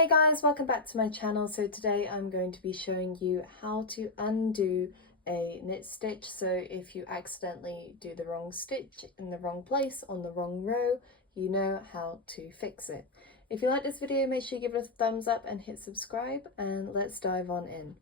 Hey guys, welcome back to my channel. So today I'm going to be showing you how to undo a knit stitch. So if you accidentally do the wrong stitch in the wrong place on the wrong row, you know how to fix it. If you like this video, make sure you give it a thumbs up and hit subscribe, and let's dive on in.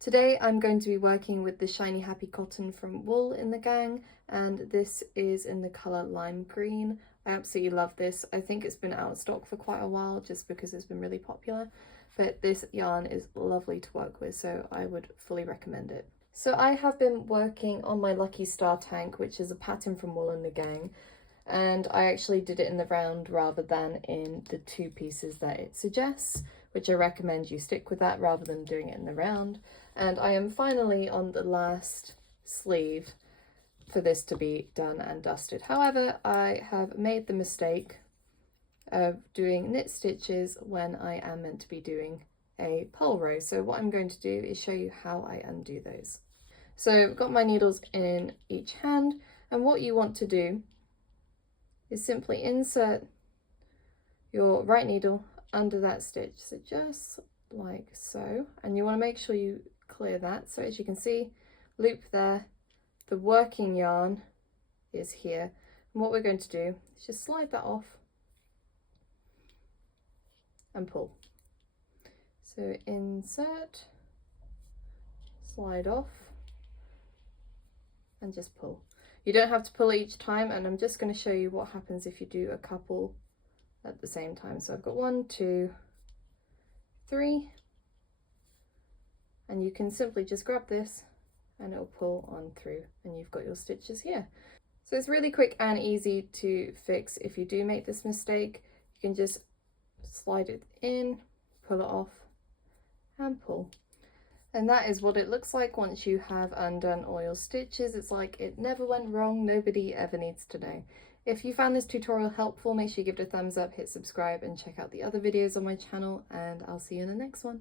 Today I'm going to be working with the Shiny Happy Cotton from Wool in the gang, and this is in the colour lime green. I absolutely love this. I think it's been out of stock for quite a while just because it's been really popular, but this yarn is lovely to work with, so I would fully recommend it. So I have been working on my Lucky Star tank, which is a pattern from Wool in the gang, and I actually did it in the round rather than in the two pieces that it suggests, which I recommend you stick with that rather than doing it in the round. And I am finally on the last sleeve for this to be done and dusted. However, I have made the mistake of doing knit stitches when I am meant to be doing a pole row. So what I'm going to do is show you how I undo those. So I've got my needles in each hand, and what you want to do is simply insert your right needle under that stitch, so just like so, and you want to make sure you clear that. So as you can see, loop there, the working yarn is here, and what we're going to do is just slide that off and pull. So insert, slide off, and just pull. You don't have to pull each time, and I'm just going to show you what happens if you do a couple at the same time. So I've got 1, 2, 3, and you can simply just grab this and it'll pull on through, and you've got your stitches here. So it's really quick and easy to fix. If you do make this mistake, you can just slide it in, pull it off, and pull. And that is what it looks like once you have undone all your stitches. It's like it never went wrong. Nobody ever needs to know. If you found this tutorial helpful, make sure you give it a thumbs up, hit subscribe, and check out the other videos on my channel, and I'll see you in the next one.